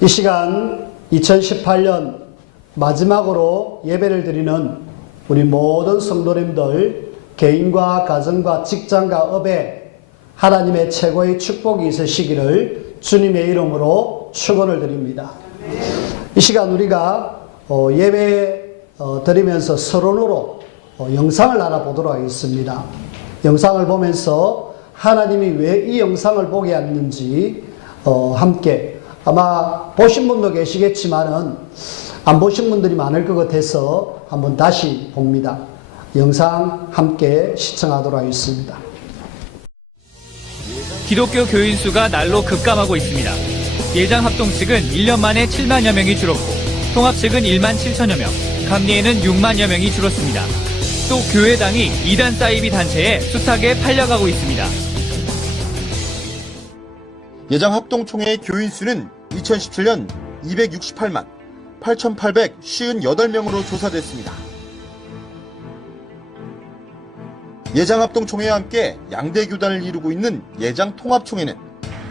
이 시간 2018년 마지막으로 예배를 드리는 우리 모든 성도님들 개인과 가정과 직장과 업에 하나님의 최고의 축복이 있으시기를 주님의 이름으로 축원을 드립니다. 이 시간 우리가 예배 드리면서 서론으로 영상을 하나 보도록 하겠습니다. 영상을 보면서 하나님이 왜 이 영상을 보게 했는지 함께 아마 보신 분도 계시겠지만은 안 보신 분들이 많을 것 같아서 한번 다시 봅니다. 영상 함께 시청하도록 하겠습니다. 기독교 교인 수가 날로 급감하고 있습니다. 예장 합동 측은 1년 만에 7만여 명이 줄었고 통합 측은 1만 7천여 명, 감리회는 6만여 명이 줄었습니다. 또 교회당이 이단 사이비 단체에 숱하게 팔려가고 있습니다. 예장 합동총회의 교인 수는 2017년 268만 8,858명으로 조사됐습니다. 예장 합동총회와 함께 양대 교단을 이루고 있는 예장 통합총회는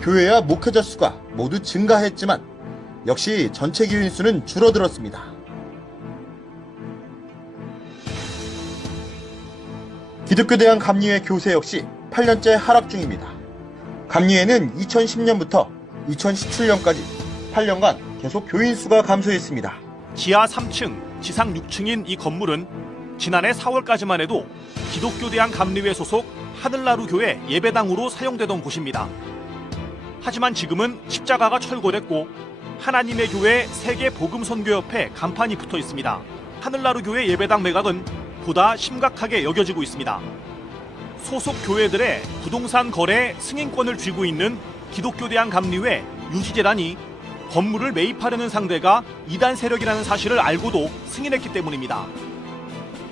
교회와 목회자 수가 모두 증가했지만 역시 전체 교인 수는 줄어들었습니다. 기독교대학 감리회 교세 역시 8년째 하락 중입니다. 감리회는 2010년부터 2017년까지 8년간 계속 교인 수가 감소했습니다. 지하 3층, 지상 6층인 이 건물은 지난해 4월까지만 해도 기독교대학 감리회 소속 하늘나루 교회 예배당으로 사용되던 곳입니다. 하지만 지금은 십자가가 철거됐고 하나님의 교회 세계 복음선교협회 간판이 붙어 있습니다. 하늘나루 교회 예배당 매각은 보다 심각하게 여겨지고 있습니다. 소속 교회들의 부동산 거래 승인권을 쥐고 있는 기독교대학 감리회 유지재단이 건물을 매입하려는 상대가 이단 세력이라는 사실을 알고도 승인했기 때문입니다.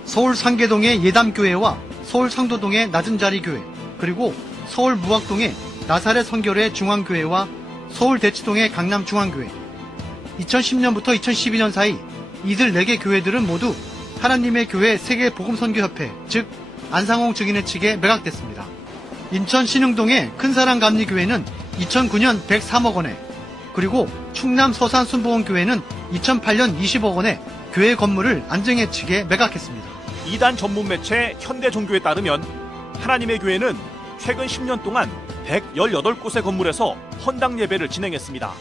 서울 상계동의 예담교회와 서울 상도동의 낮은자리교회, 그리고 서울 무학동의 나사렛 선교회 중앙교회와 서울 대치동의 강남중앙교회, 2010년부터 2012년 사이 이들 4개 교회들은 모두 하나님의 교회 세계복음선교협회, 즉 안상홍 증인의 측에 매각됐습니다. 인천 신흥동의 큰사랑감리교회는 2009년 103억 원에, 그리고 충남 서산 순복음교회는 2008년 20억 원에 교회 건물을 안정회 측에 매각했습니다. 이단 전문 매체 현대종교에 따르면 하나님의 교회는 최근 10년 동안 118곳의 건물에서 헌당 예배를 진행했습니다.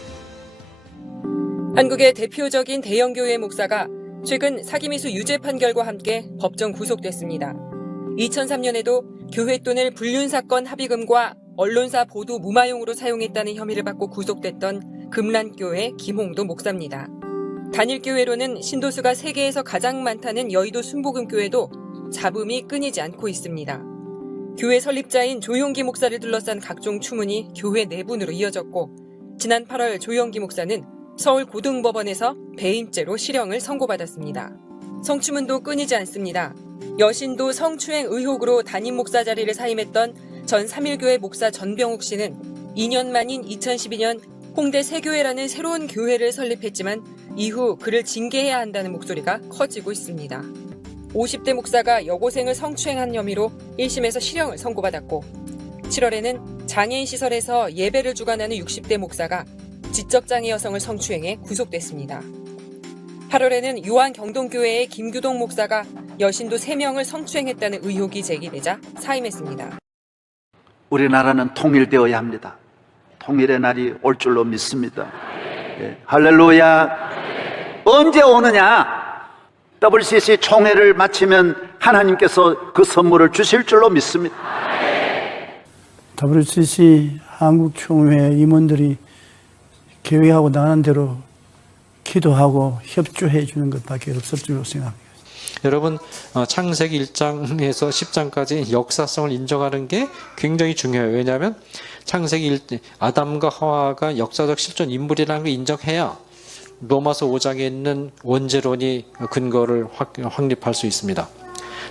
한국의 대표적인 대형교회 목사가 최근 사기미수 유죄 판결과 함께 법정 구속됐습니다. 2003년에도 교회 돈을 불륜사건 합의금과 언론사 보도 무마용으로 사용했다는 혐의를 받고 구속됐던 금란교회 김홍도 목사입니다. 단일교회로는 신도수가 세계에서 가장 많다는 여의도 순복음교회도 잡음이 끊이지 않고 있습니다. 교회 설립자인 조용기 목사를 둘러싼 각종 추문이 교회 내분으로 이어졌고 지난 8월 조용기 목사는 서울 고등법원에서 배임죄로 실형을 선고받았습니다. 성추문도 끊이지 않습니다. 여신도 성추행 의혹으로 담임 목사 자리를 사임했던 전 3.1교회 목사 전병욱 씨는 2년 만인 2012년 홍대 새교회라는 새로운 교회를 설립했지만 이후 그를 징계해야 한다는 목소리가 커지고 있습니다. 50대 목사가 여고생을 성추행한 혐의로 1심에서 실형을 선고받았고 7월에는 장애인 시설에서 예배를 주관하는 60대 목사가 지적장애 여성을 성추행해 구속됐습니다. 8월에는 요한경동교회의 김규동 목사가 여신도 3명을 성추행했다는 의혹이 제기되자 사임했습니다. 우리나라는 통일되어야 합니다. 통일의 날이 올 줄로 믿습니다. 예, 할렐루야. 언제 오느냐? WCC 총회를 마치면 하나님께서 그 선물을 주실 줄로 믿습니다. WCC 한국총회 임원들이 계획하고 나간 대로 기도하고 협조해 주는 것밖에 없을 줄로 생각합니다. 여러분, 창세기 1장에서 10장까지 역사성을 인정하는 게 굉장히 중요해요. 왜냐하면 창세기 아담과 하와가 역사적 실존 인물이라는 걸 인정해야 로마서 5장에 있는 원죄론이 근거를 확립할 수 있습니다.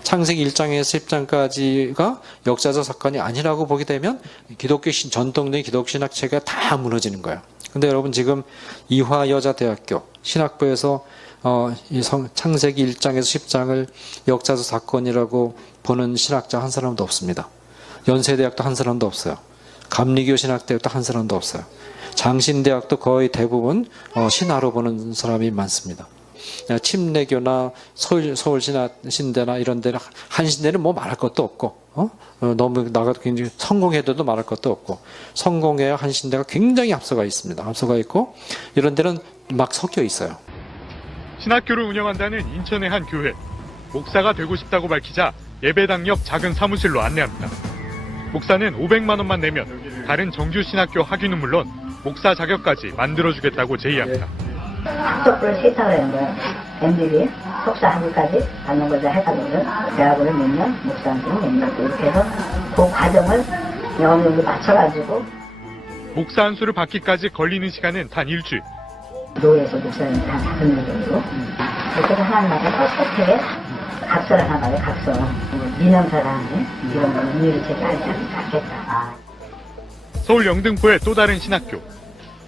창세기 1장에서 10장까지가 역사적 사건이 아니라고 보게 되면 기독교 전통적인 기독교 신학체가 다 무너지는 거예요. 근데 여러분 지금 이화여자대학교 신학부에서 창세기 1장에서 10장을 역사적 사건이라고 보는 신학자 한 사람도 없습니다. 연세대학도 한 사람도 없어요. 감리교 신학대학도 한 사람도 없어요. 장신대학도 거의 대부분 신화로 보는 사람이 많습니다. 침례교나 서울신대나 이런 데는 한신대는 뭐 말할 것도 없고 너무 나가도 굉장히 성공회도 말할 것도 없고 성공회와 한신대가 굉장히 앞서가 있습니다. 앞서가 있고 이런 데는 막 섞여 있어요. 신학교를 운영한다는 인천의 한 교회. 목사가 되고 싶다고 밝히자 예배당 옆 작은 사무실로 안내합니다. 목사는 500만 원만 내면 다른 정규 신학교 학위는 물론 목사 자격까지 만들어주겠다고 제의합니다. 학적으로 세탁을 한 거야. MBB, 석사 학위까지 받는 거죠. 해가지고는 대학원을 몇 년, 목사한테는 몇 년, 이렇게 해서 그 과정을 어느 정도 맞춰가지고 목사 한 수를 받기까지 걸리는 시간은 단 일주일. 노예에서 목사님 한 5년 정도. 그래서 하나님한테 헛헛하게 각서를 하나 봐요. 각서. 민영사랑 이런 거는 일일이 제기하지 않겠다. 서울 영등포의 또 다른 신학교.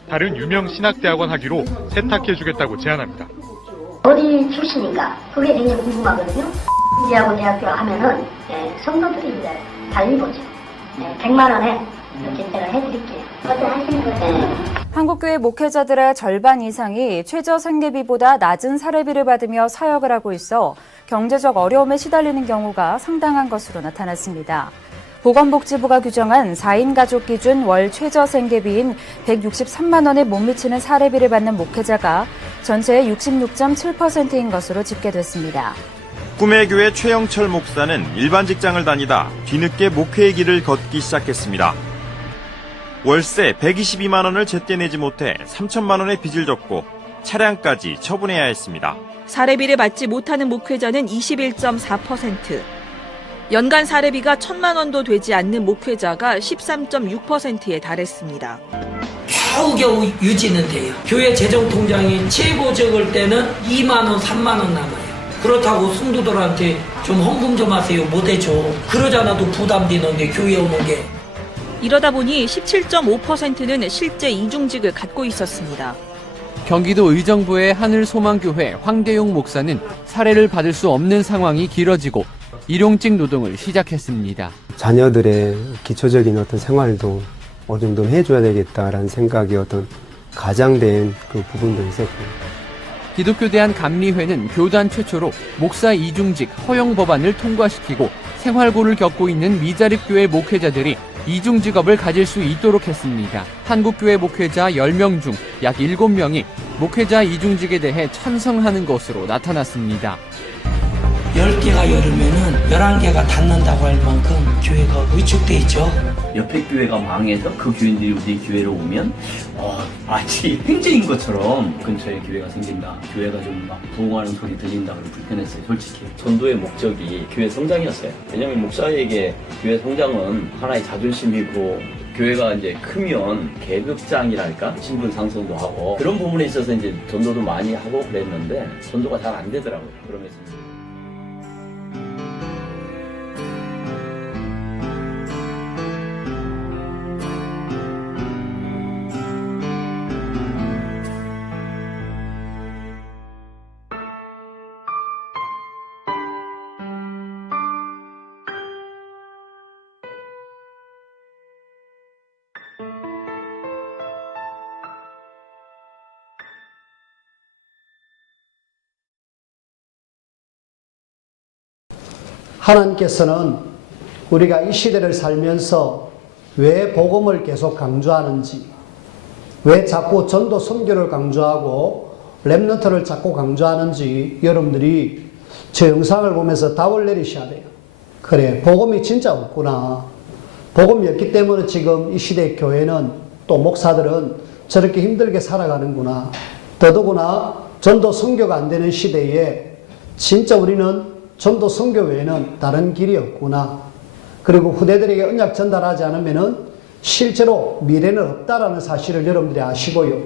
다른 유명 신학대학원 학위로 세탁해주겠다고 제안합니다. 어디 출신인가? 그게 굉장히 궁금하거든요. 대학원 대학교 하면은 성도들이 이제 달리 보죠. 100만 원에 이렇게 제가 해드릴게요. 어떻게 하시는 거예요? 한국교회 목회자들의 절반 이상이 최저 생계비보다 낮은 사례비를 받으며 사역을 하고 있어 경제적 어려움에 시달리는 경우가 상당한 것으로 나타났습니다. 보건복지부가 규정한 4인 가족 기준 월 최저 생계비인 163만 원에 못 미치는 사례비를 받는 목회자가 전체의 66.7%인 것으로 집계됐습니다. 꿈의 교회 최영철 목사는 일반 직장을 다니다 뒤늦게 목회의 길을 걷기 시작했습니다. 월세 122만 원을 제때 내지 못해 3천만 원의 빚을 졌고 차량까지 처분해야 했습니다. 사례비를 받지 못하는 목회자는 21.4%, 연간 사례비가 1,000만 원도 되지 않는 목회자가 13.6%에 달했습니다. 겨우겨우 유지는 돼요. 교회 재정통장이 최고 적을 때는 2만 원, 3만 원 남아요. 그렇다고 성도들한테 좀 헌금 좀 하세요. 못해줘. 그러지 않아도 부담되는데 교회 오는 게. 이러다 보니 17.5%는 실제 이중직을 갖고 있었습니다. 경기도 의정부의 하늘소망교회 황대용 목사는 사례를 받을 수 없는 상황이 길어지고 일용직 노동을 시작했습니다. 자녀들의 기초적인 어떤 생활도 어느 정도는 해줘야 되겠다라는 생각이 어떤 가장된 그 부분도 있었고. 기독교 대한감리회는 교단 최초로 목사 이중직 허용 법안을 통과시키고 생활고를 겪고 있는 미자립교회 목회자들이 이중직업을 가질 수 있도록 했습니다. 한국교회 목회자 10명 중 약 7명이 목회자 이중직에 대해 찬성하는 것으로 나타났습니다. 10개가 열으면은 11개가 닫는다고 할 만큼 교회가 위축돼 있죠. 옆에 교회가 망해서 그 교인들이 우리 교회로 오면 마치 횡재인 것처럼 근처에 교회가 생긴다. 교회가 좀 막 부흥하는 소리 들린다. 그래서 불편했어요. 솔직히. 전도의 목적이 교회 성장이었어요. 왜냐하면 목사에게 교회 성장은 하나의 자존심이고 교회가 이제 크면 계급장이랄까 신분 상승도 하고 그런 부분에 있어서 이제 전도도 많이 하고 그랬는데 전도가 잘 안 되더라고요. 그러면서. 하나님께서는 우리가 이 시대를 살면서 왜 복음을 계속 강조하는지, 왜 자꾸 전도 선교를 강조하고 렘넌트를 자꾸 강조하는지 여러분들이 저 영상을 보면서 답을 내리셔야 돼요. 그래, 복음이 진짜 없구나. 복음이 없기 때문에 지금 이 시대 교회는 또 목사들은 저렇게 힘들게 살아가는구나. 더더구나 전도 선교가 안 되는 시대에 진짜 우리는 전도 선교 외에는 다른 길이 없구나. 그리고 후대들에게 언약 전달하지 않으면은 실제로 미래는 없다라는 사실을 여러분들이 아시고요.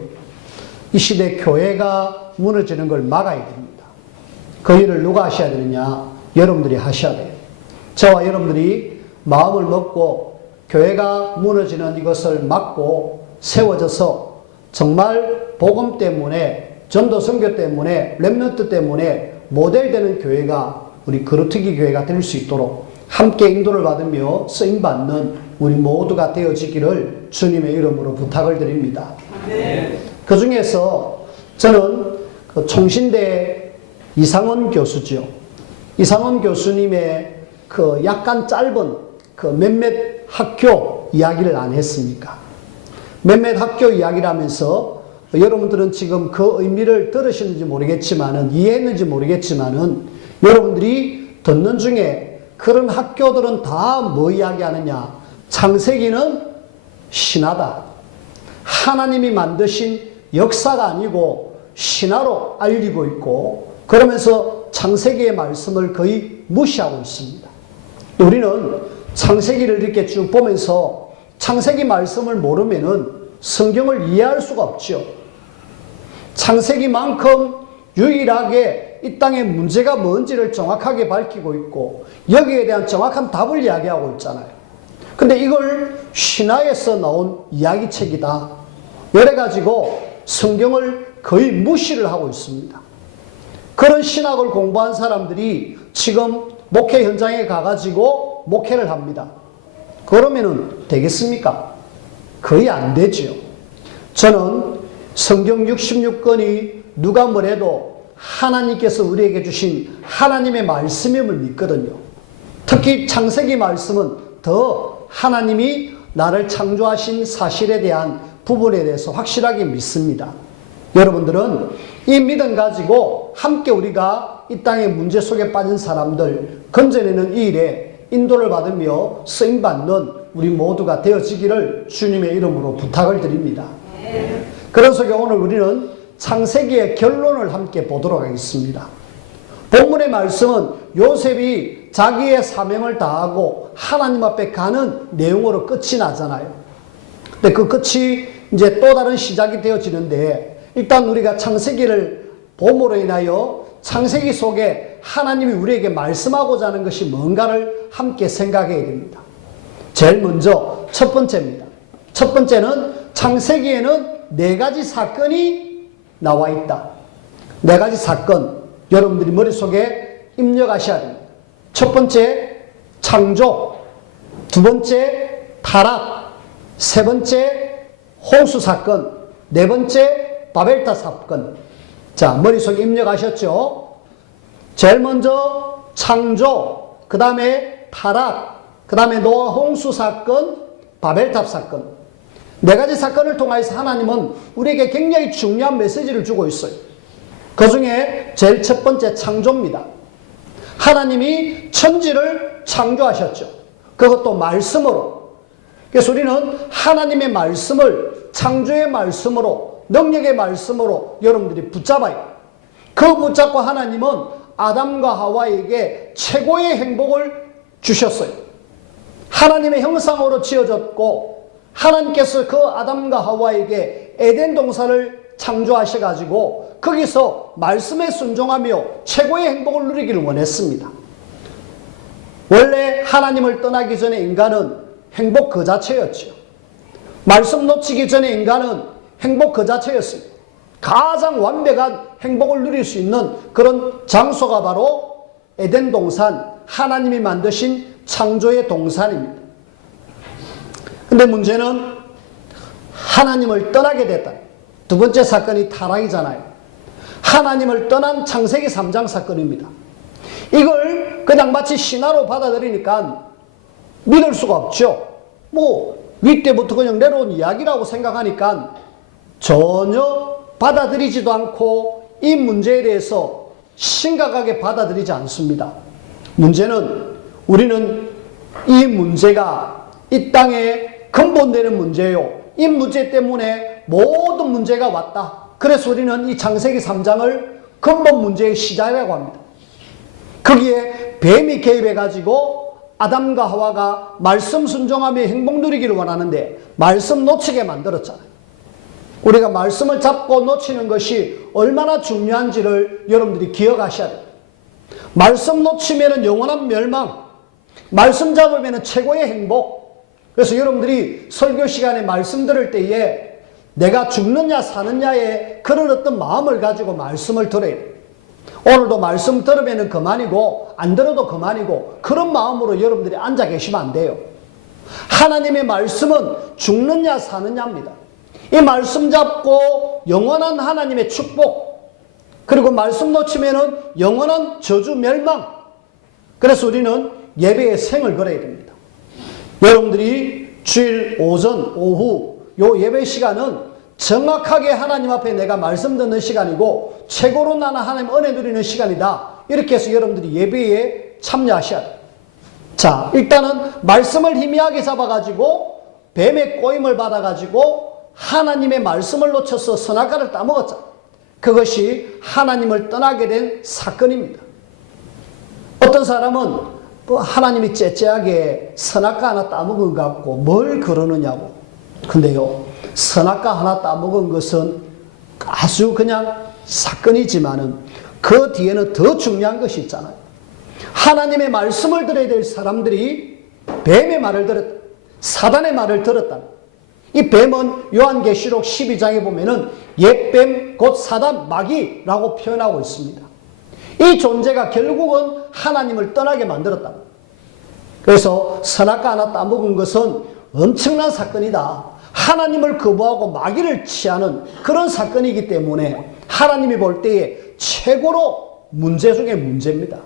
이 시대 교회가 무너지는 걸 막아야 됩니다. 그 일을 누가 하셔야 되느냐? 여러분들이 하셔야 돼요. 저와 여러분들이 마음을 먹고 교회가 무너지는 이것을 막고 세워져서 정말 복음 때문에, 전도 선교 때문에, 렘넌트 때문에 모델되는 교회가 우리 거루트기 교회가 될 수 있도록 함께 인도를 받으며 쓰임받는 우리 모두가 되어지기를 주님의 이름으로 부탁을 드립니다. 그 중에서 저는 그 총신대 이상원 교수죠. 이상원 교수님의 그 약간 짧은 그 몇몇 학교 이야기를 안 했습니까? 몇몇 학교 이야기를 하면서 여러분들은 지금 그 의미를 들으시는지 모르겠지만은, 이해했는지 모르겠지만은, 여러분들이 듣는 중에 그런 학교들은 다 뭐 이야기하느냐? 창세기는 신화다. 하나님이 만드신 역사가 아니고 신화로 알리고 있고, 그러면서 창세기의 말씀을 거의 무시하고 있습니다. 우리는 창세기를 이렇게 쭉 보면서 창세기 말씀을 모르면은 성경을 이해할 수가 없죠. 창세기만큼 유일하게 이 땅의 문제가 뭔지를 정확하게 밝히고 있고 여기에 대한 정확한 답을 이야기하고 있잖아요. 근데 이걸 신화에서 나온 이야기책이다 이래가지고 성경을 거의 무시를 하고 있습니다. 그런 신학을 공부한 사람들이 지금 목회 현장에 가가지고 목회를 합니다. 그러면은 되겠습니까? 거의 안 되죠. 저는 성경 66권이 누가 뭐래도 하나님께서 우리에게 주신 하나님의 말씀임을 믿거든요. 특히 창세기 말씀은 더 하나님이 나를 창조하신 사실에 대한 부분에 대해서 확실하게 믿습니다. 여러분들은 이 믿음 가지고 함께 우리가 이 땅의 문제 속에 빠진 사람들 건져내는 이 일에 인도를 받으며 쓰임받는 우리 모두가 되어지기를 주님의 이름으로 부탁을 드립니다. 그런 속에 오늘 우리는 창세기의 결론을 함께 보도록 하겠습니다. 본문의 말씀은 요셉이 자기의 사명을 다하고 하나님 앞에 가는 내용으로 끝이 나잖아요. 근데 그 끝이 이제 또 다른 시작이 되어지는데, 일단 우리가 창세기를 봄으로 인하여 창세기 속에 하나님이 우리에게 말씀하고자 하는 것이 뭔가를 함께 생각해야 됩니다. 제일 먼저 첫 번째입니다. 첫 번째는 창세기에는 4가지 사건이 나와 있다. 4가지 사건 여러분들이 머릿속에 입력하셔야 됩니다. 첫 번째 창조, 두 번째 타락, 세 번째 홍수 사건, 네 번째 바벨탑 사건. 자, 머릿속에 입력하셨죠? 제일 먼저 창조, 그 다음에 타락, 그 다음에 노아 홍수 사건, 바벨탑 사건. 4가지 사건을 통해서 하나님은 우리에게 굉장히 중요한 메시지를 주고 있어요. 그 중에 제일 첫 번째 창조입니다. 하나님이 천지를 창조하셨죠. 그것도 말씀으로. 그래서 우리는 하나님의 말씀을 창조의 말씀으로, 능력의 말씀으로 여러분들이 붙잡아요. 그 붙잡고 하나님은 아담과 하와에게 최고의 행복을 주셨어요. 하나님의 형상으로 지어졌고 하나님께서 그 아담과 하와에게 에덴 동산을 창조하셔가지고 거기서 말씀에 순종하며 최고의 행복을 누리기를 원했습니다. 원래 하나님을 떠나기 전에 인간은 행복 그 자체였죠. 말씀 놓치기 전에 인간은 행복 그 자체였습니다. 가장 완벽한 행복을 누릴 수 있는 그런 장소가 바로 에덴 동산, 하나님이 만드신 창조의 동산입니다. 근데 문제는 하나님을 떠나게 됐다. 두 번째 사건이 타락이잖아요. 하나님을 떠난 창세기 3장 사건입니다. 이걸 그냥 마치 신화로 받아들이니까 믿을 수가 없죠. 뭐 윗때부터 그냥 내려온 이야기라고 생각하니까 전혀 받아들이지도 않고 이 문제에 대해서 심각하게 받아들이지 않습니다. 문제는 우리는 이 문제가 이 땅에 근본되는 문제예요. 이 문제 때문에 모든 문제가 왔다. 그래서 우리는 이 창세기 3장을 근본 문제의 시작이라고 합니다. 거기에 뱀이 개입해가지고 아담과 하와가 말씀 순종하며 행복 누리기를 원하는데 말씀 놓치게 만들었잖아요. 우리가 말씀을 잡고 놓치는 것이 얼마나 중요한지를 여러분들이 기억하셔야 돼요. 말씀 놓치면 영원한 멸망, 말씀 잡으면 최고의 행복. 그래서 여러분들이 설교 시간에 말씀 들을 때에 내가 죽느냐 사느냐에 그런 어떤 마음을 가지고 말씀을 들어야 돼요. 오늘도 말씀 들으면 그만이고 안 들어도 그만이고 그런 마음으로 여러분들이 앉아 계시면 안 돼요. 하나님의 말씀은 죽느냐 사느냐입니다. 이 말씀 잡고 영원한 하나님의 축복, 그리고 말씀 놓치면은 영원한 저주 멸망. 그래서 우리는 예배의 생을 걸어야 됩니다. 여러분들이 주일 오전 오후 요 예배 시간은 정확하게 하나님 앞에 내가 말씀 듣는 시간이고 최고로 나는 하나님 은혜 누리는 시간이다. 이렇게 해서 여러분들이 예배에 참여하셔야 돼요. 자, 일단은 말씀을 희미하게 잡아가지고 뱀의 꼬임을 받아가지고 하나님의 말씀을 놓쳐서 선악과를 따먹었잖아요. 그것이 하나님을 떠나게 된 사건입니다. 어떤 사람은 하나님이 째째하게 선악과 하나 따먹은 것 같고 뭘 그러느냐고. 근데요, 선악과 하나 따먹은 것은 아주 그냥 사건이지만은 그 뒤에는 더 중요한 것이 있잖아요. 하나님의 말씀을 들어야 될 사람들이 뱀의 말을 들었다. 사단의 말을 들었다. 이 뱀은 요한계시록 12장에 보면은 옛뱀 곧 사단 마귀라고 표현하고 있습니다. 이 존재가 결국은 하나님을 떠나게 만들었다. 그래서 선악과 하나 따먹은 것은 엄청난 사건이다. 하나님을 거부하고 마귀를 취하는 그런 사건이기 때문에 하나님이 볼 때에 최고로 문제 중에 문제입니다.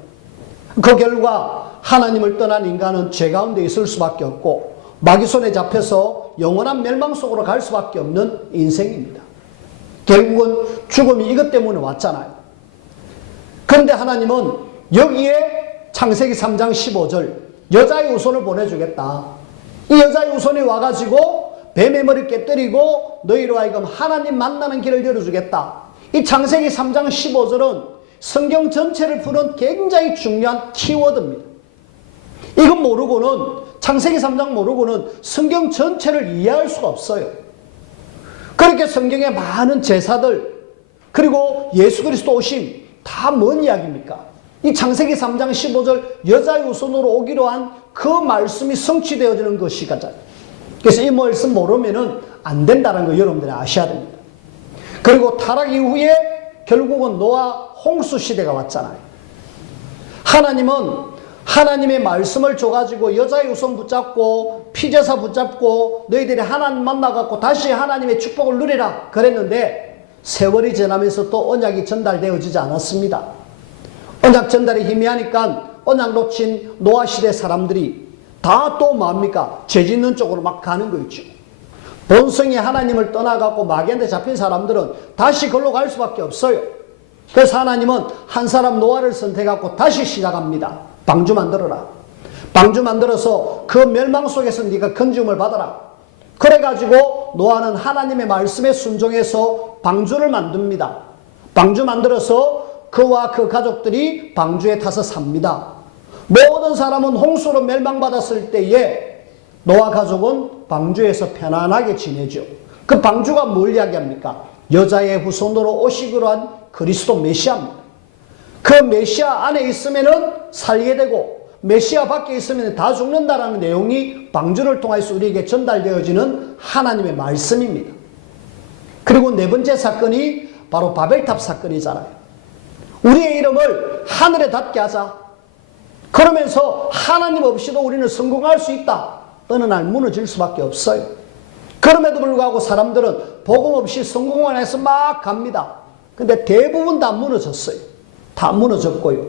그 결과 하나님을 떠난 인간은 죄 가운데 있을 수밖에 없고 마귀 손에 잡혀서 영원한 멸망 속으로 갈 수밖에 없는 인생입니다. 결국은 죽음이 이것 때문에 왔잖아요. 그런데 하나님은 여기에 창세기 3장 15절 여자의 후손을 보내주겠다. 이 여자의 후손이 와가지고 뱀의 머리를 깨뜨리고 너희로 하여금 하나님 만나는 길을 열어주겠다. 이 창세기 3장 15절은 성경 전체를 푸는 굉장히 중요한 키워드입니다. 이건 모르고는 창세기 3장 모르고는 성경 전체를 이해할 수가 없어요. 그렇게 성경에 많은 제사들 그리고 예수 그리스도 오심 다 뭔 이야기입니까? 이 창세기 3장 15절 여자의 후손으로 오기로 한 그 말씀이 성취되어지는 것이거든요. 그래서 이 말씀 모르면은 안 된다는 거 여러분들이 아셔야 됩니다. 그리고 타락 이후에 결국은 노아 홍수 시대가 왔잖아요. 하나님은 하나님의 말씀을 줘가지고 여자의 후손 붙잡고 피제사 붙잡고 너희들이 하나님 만나갖고 다시 하나님의 축복을 누리라 그랬는데 세월이 지나면서 또 언약이 전달되어지지 않았습니다. 언약 전달이 희미하니까 언약 놓친 노아 시대 사람들이 다 또 뭡니까? 죄 짓는 쪽으로 막 가는 거 있죠. 본성이 하나님을 떠나갖고 마귀한테 잡힌 사람들은 다시 걸로 갈 수밖에 없어요. 그래서 하나님은 한 사람 노아를 선택하고 다시 시작합니다. 방주 만들어라. 방주 만들어서 그 멸망 속에서 네가 건지움을 받아라. 그래가지고 노아는 하나님의 말씀에 순종해서 방주를 만듭니다. 방주 만들어서 그와 그 가족들이 방주에 타서 삽니다. 모든 사람은 홍수로 멸망받았을 때에 노아 가족은 방주에서 편안하게 지내죠. 그 방주가 뭘 이야기합니까? 여자의 후손으로 오시기로 한 그리스도 메시아입니다. 그 메시아 안에 있으면은 살게 되고 메시아 밖에 있으면 다 죽는다라는 내용이 방주를 통해서 우리에게 전달되어지는 하나님의 말씀입니다. 그리고 네 번째 사건이 바로 바벨탑 사건이잖아요. 우리의 이름을 하늘에 닿게 하자. 그러면서 하나님 없이도 우리는 성공할 수 있다. 어느 날 무너질 수밖에 없어요. 그럼에도 불구하고 사람들은 복음 없이 성공을 해서 막 갑니다. 근데 대부분 다 무너졌어요. 다 무너졌고요.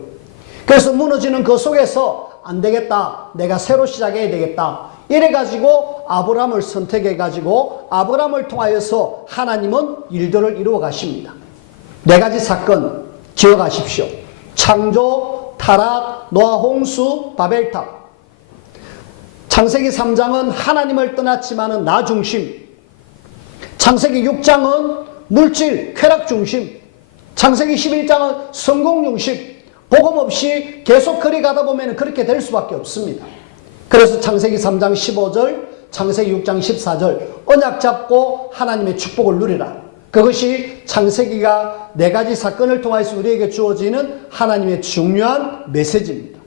그래서 무너지는 그 속에서 안 되겠다. 내가 새로 시작해야 되겠다. 이래가지고 아브라함을 선택해가지고 아브라함을 통하여서 하나님은 일들을 이루어 가십니다. 네 가지 사건 기억하십시오. 창조, 타락, 노아 홍수, 바벨탑. 창세기 3장은 하나님을 떠났지만은 나 중심. 창세기 6장은 물질, 쾌락 중심. 창세기 11장은 성공 중심. 복음 없이 계속 그리 가다 보면 그렇게 될 수밖에 없습니다. 그래서 창세기 3장 15절, 창세기 6장 14절 언약 잡고 하나님의 축복을 누리라. 그것이 창세기가 네 가지 사건을 통해서 우리에게 주어지는 하나님의 중요한 메시지입니다.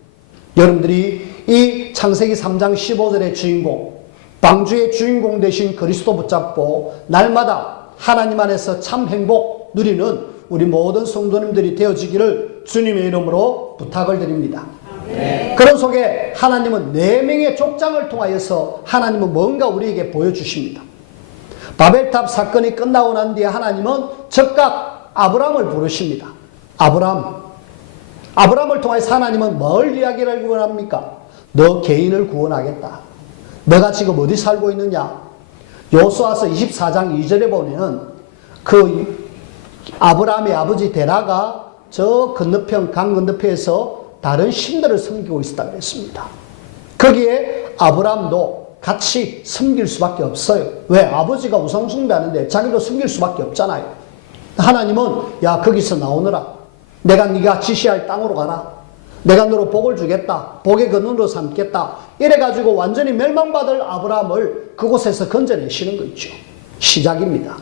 여러분들이 이 창세기 3장 15절의 주인공, 방주의 주인공 되신 그리스도 붙잡고 날마다 하나님 안에서 참 행복 누리는 우리 모든 성도님들이 되어지기를 주님의 이름으로 부탁을 드립니다. 그런 속에 하나님은 4명의 족장을 통하여서 하나님은 뭔가 우리에게 보여주십니다. 바벨탑 사건이 끝나고 난 뒤에 하나님은 즉각 아브람을 부르십니다. 아브람을 통해서 하나님은 뭘 이야기를 구원합니까? 너 개인을 구원하겠다. 너가 지금 어디 살고 있느냐? 여호수아서 24장 2절에 보면은 그 아브라함의 아버지 데라가 저 건너편 강 건너편에서 다른 신들을 섬기고 있었다고 했습니다. 거기에 아브라함도 같이 섬길 수밖에 없어요. 왜? 아버지가 우상 숭배하는데 자기도 섬길 수밖에 없잖아요. 하나님은 야 거기서 나오너라. 네가 지시할 땅으로 가라. 내가 너로 복을 주겠다. 복의 근원으로 삼겠다. 이래가지고 완전히 멸망받을 아브라함을 그곳에서 건져내시는 거 있죠. 시작입니다.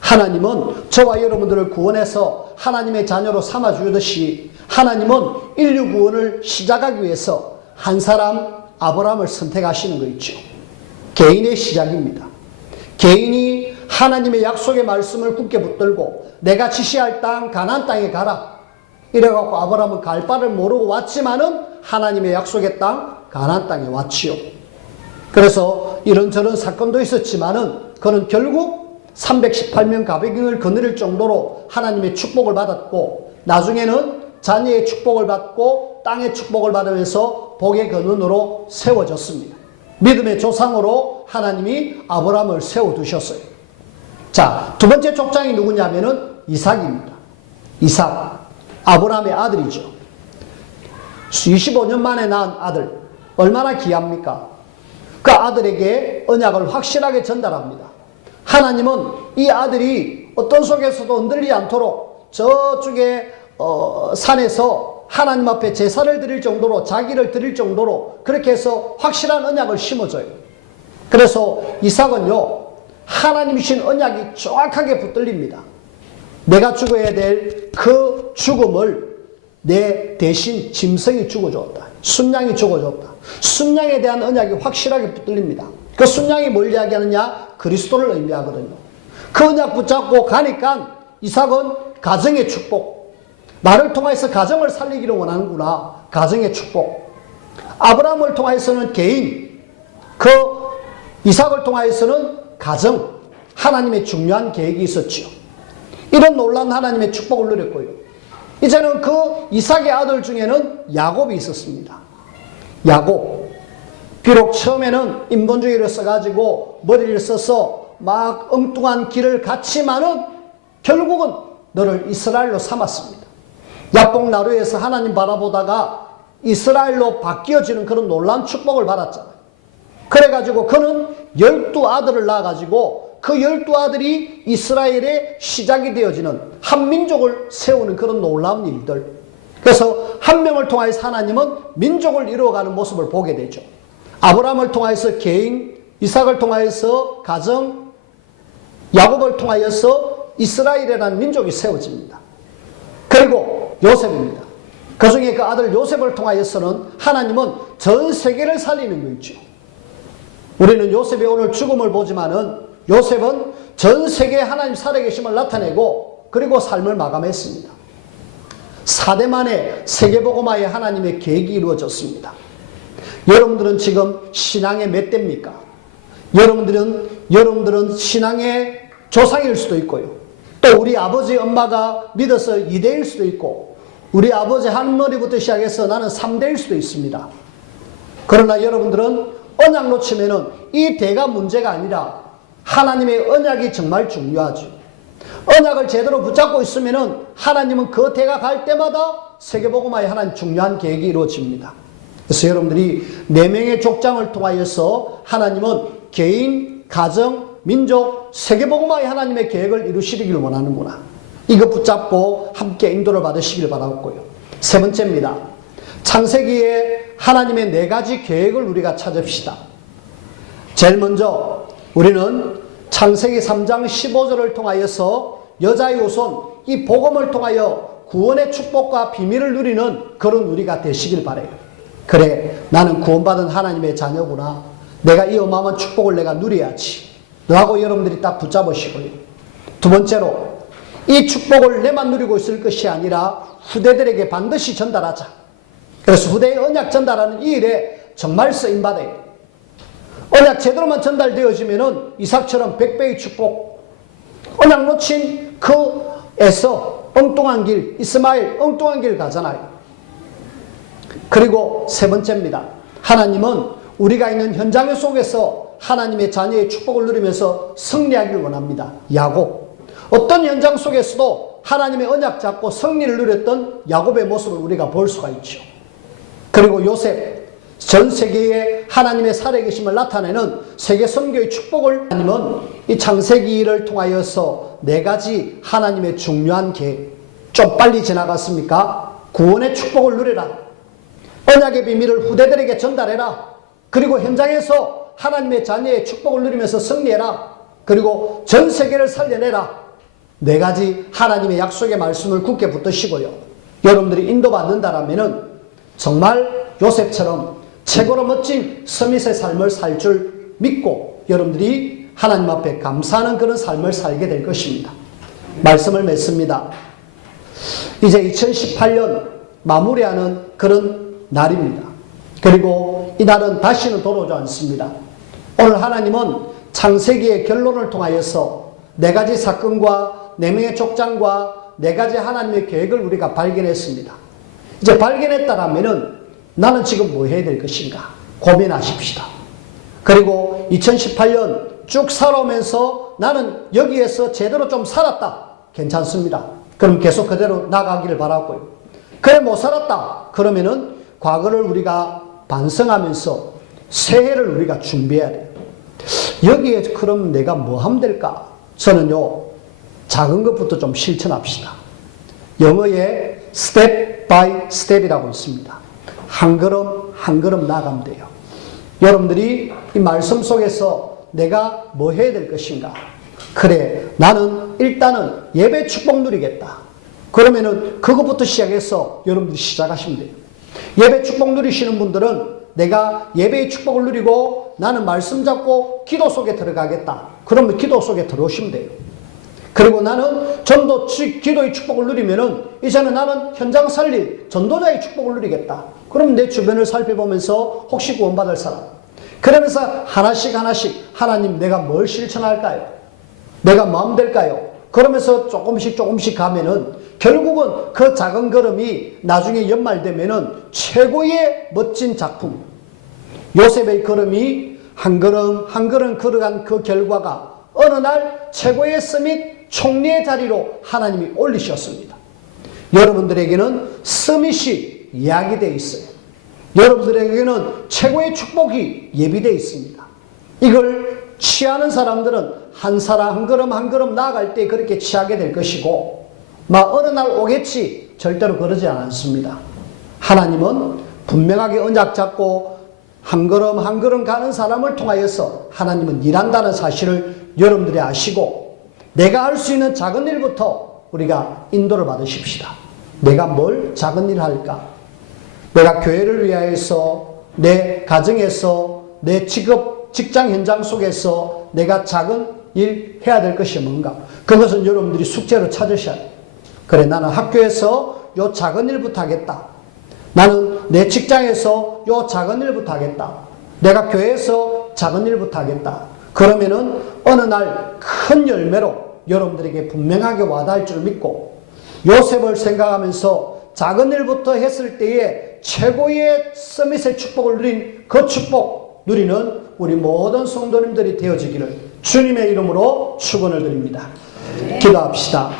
하나님은 저와 여러분들을 구원해서 하나님의 자녀로 삼아주듯이 하나님은 인류 구원을 시작하기 위해서 한 사람 아브라함을 선택하시는 거 있죠. 개인의 시작입니다. 개인이 하나님의 약속의 말씀을 굳게 붙들고 내가 지시할 땅 가나안 땅에 가라. 이래갖고 아브라함은 갈 바를 모르고 왔지만은 하나님의 약속의 땅 가나안 땅에 왔지요. 그래서 이런저런 사건도 있었지만은 그는 결국 318명 가백을 거느릴 정도로 하나님의 축복을 받았고 나중에는 자녀의 축복을 받고 땅의 축복을 받으면서 복의 근원으로 세워졌습니다. 믿음의 조상으로 하나님이 아브라함을 세워두셨어요. 자, 두 번째 족장이 누구냐면은 이삭입니다. 이삭. 아브라함의 아들이죠. 25년 만에 낳은 아들. 얼마나 귀합니까? 그 아들에게 언약을 확실하게 전달합니다. 하나님은 이 아들이 어떤 속에서도 흔들리지 않도록 저쪽에 산에서 하나님 앞에 제사를 드릴 정도로 자기를 드릴 정도로 그렇게 해서 확실한 언약을 심어줘요. 그래서 이삭은요 하나님이 주신 언약이 정확하게 붙들립니다. 내가 죽어야 될 그 죽음을 내 대신 짐승이 죽어줬다. 순양이 죽어줬다. 순양에 대한 언약이 확실하게 붙들립니다. 그 순양이 뭘 이야기하느냐? 그리스도를 의미하거든요. 그 언약 붙잡고 가니까 이삭은 가정의 축복. 나를 통해서 가정을 살리기를 원하는구나. 가정의 축복. 아브라함을 통해서는 개인, 그 이삭을 통해서는 가정, 하나님의 중요한 계획이 있었죠. 이런 놀라운 하나님의 축복을 누렸고요. 이제는 그 이삭의 아들 중에는 야곱이 있었습니다. 야곱. 비록 처음에는 인본주의를 써가지고 머리를 써서 막 엉뚱한 길을 갔지만은 결국은 너를 이스라엘로 삼았습니다. 야복나루에서 하나님 바라보다가 이스라엘로 바뀌어지는 그런 놀라운 축복을 받았잖아요. 그래가지고 그는 12아들을 낳아가지고 그 12아들이 이스라엘의 시작이 되어지는 한 민족을 세우는 그런 놀라운 일들. 그래서 한 명을 통해서 하나님은 민족을 이루어가는 모습을 보게 되죠. 아브라함을 통해서 개인, 이삭을 통해서 가정, 야곱을 통하여서 이스라엘이라는 민족이 세워집니다. 그리고 요셉입니다. 그 중에 그 아들 요셉을 통하여서는 하나님은 전 세계를 살리는 거 있죠. 우리는 요셉의 오늘 죽음을 보지만은 요셉은 전 세계에 하나님 살아계심을 나타내고 그리고 삶을 마감했습니다. 4대 만에 세계복음화에 하나님의 계획이 이루어졌습니다. 여러분들은 지금 신앙의 몇 대입니까? 여러분들은 신앙의 조상일 수도 있고요. 또 우리 아버지 엄마가 믿어서 2대일 수도 있고 우리 아버지 할머니부터 시작해서 나는 3대일 수도 있습니다. 그러나 여러분들은 언약 놓치면은 이 대가 문제가 아니라 하나님의 언약이 정말 중요하죠. 언약을 제대로 붙잡고 있으면은 하나님은 그 대가 갈 때마다 세계복음화에 하나님 중요한 계획이 이루어집니다. 그래서 여러분들이 4명의 족장을 통하여서 하나님은 개인, 가정, 민족, 세계복음화의 하나님의 계획을 이루시기를 원하는구나. 이거 붙잡고 함께 인도를 받으시길 바라고요. 세 번째입니다. 창세기에 하나님의 4가지 계획을 우리가 찾읍시다. 제일 먼저 우리는 창세기 3장 15절을 통하여서 여자의 후손, 이 복음을 통하여 구원의 축복과 비밀을 누리는 그런 우리가 되시길 바라요. 그래, 나는 구원받은 하나님의 자녀구나. 내가 이 어마어마한 축복을 내가 누려야지. 너하고 여러분들이 딱 붙잡으시고요. 두 번째로 이 축복을 내만 누리고 있을 것이 아니라 후대들에게 반드시 전달하자. 그래서 후대의 언약 전달하는 이 일에 정말 쓰임받아야 돼. 언약 제대로만 전달되어지면은 이삭처럼 100배의 축복, 언약 놓친 그 에서 엉뚱한 길, 이스마엘 엉뚱한 길 가잖아요. 그리고 세 번째입니다. 하나님은 우리가 있는 현장 속에서 하나님의 자녀의 축복을 누리면서 승리하기를 원합니다. 야곱. 어떤 현장 속에서도 하나님의 언약 잡고 승리를 누렸던 야곱의 모습을 우리가 볼 수가 있죠. 그리고 요셉. 전 세계에 하나님의 살아계심을 나타내는 세계 선교의 축복을 하나님은 이 창세기를 통하여서 4가지 하나님의 중요한 계획, 좀 빨리 지나갔습니까? 구원의 축복을 누려라. 언약의 비밀을 후대들에게 전달해라. 그리고 현장에서 하나님의 자녀의 축복을 누리면서 승리해라. 그리고 전 세계를 살려내라. 4가지 하나님의 약속의 말씀을 굳게 붙드시고요. 여러분들이 인도받는다라면은 정말 요셉처럼 최고로 멋진 서밋의 삶을 살 줄 믿고 여러분들이 하나님 앞에 감사하는 그런 삶을 살게 될 것입니다. 말씀을 맺습니다. 이제 2018년 마무리하는 그런 날입니다. 그리고 이 날은 다시는 돌아오지 않습니다. 오늘 하나님은 창세기의 결론을 통하여서 4가지 사건과 4명의 족장과 4가지 하나님의 계획을 우리가 발견했습니다. 이제 발견했다라면은 나는 지금 뭐 해야 될 것인가 고민하십시다. 그리고 2018년 쭉 살아오면서 나는 여기에서 제대로 좀 살았다. 괜찮습니다. 그럼 계속 그대로 나가기를 바라고요. 그래 못 살았다. 그러면은 과거를 우리가 반성하면서 새해를 우리가 준비해야 돼요. 여기에 그럼 내가 뭐 하면 될까? 저는요 작은 것부터 좀 실천합시다. 영어에 스텝 바이 스텝이라고 있습니다. 한 걸음 한 걸음 나가면 돼요. 여러분들이 이 말씀 속에서 내가 뭐 해야 될 것인가? 그래 나는 일단은 예배 축복 누리겠다. 그러면은 그것부터 시작해서 여러분들이 시작하시면 돼요. 예배 축복 누리시는 분들은 내가 예배의 축복을 누리고 나는 말씀 잡고 기도 속에 들어가겠다. 그러면 기도 속에 들어오시면 돼요. 그리고 나는 전도 기도의 축복을 누리면은 이제는 나는 현장 살릴 전도자의 축복을 누리겠다. 그럼 내 주변을 살펴보면서 혹시 구원받을 사람. 그러면서 하나씩 하나님 내가 뭘 실천할까요? 내가 마음 될까요? 그러면서 조금씩 가면은 결국은 그 작은 걸음이 나중에 연말되면은 최고의 멋진 작품. 요셉의 걸음이 한 걸음 한 걸음 걸어간 그 결과가 어느 날 최고의 서밋 총리의 자리로 하나님이 올리셨습니다. 여러분들에게는 서밋이 이야기되어 있어요. 여러분들에게는 최고의 축복이 예비되어 있습니다. 이걸 취하는 사람들은 한 사람 한 걸음 한 걸음 나아갈 때 그렇게 취하게 될 것이고 막 어느 날 오겠지 절대로 그러지 않습니다. 하나님은 분명하게 언약 잡고 한 걸음 한 걸음 가는 사람을 통하여서 하나님은 일한다는 사실을 여러분들이 아시고 내가 할 수 있는 작은 일부터 우리가 인도를 받으십시다. 내가 뭘 작은 일을 할까? 내가 교회를 위하여서 내 가정에서 내 직장 현장 속에서 내가 작은 일 해야 될 것이 뭔가? 그것은 여러분들이 숙제로 찾으셔야 돼요. 그래 나는 학교에서 요 작은 일부터 하겠다. 나는 내 직장에서 요 작은 일부터 하겠다. 내가 교회에서 작은 일부터 하겠다. 그러면은 어느 날 큰 열매로 여러분들에게 분명하게 와닿을 줄 믿고 요셉을 생각하면서 작은 일부터 했을 때에 최고의 서밋의 축복을 누린 그 축복 누리는 우리 모든 성도님들이 되어지기를 주님의 이름으로 축원을 드립니다. 기도합시다.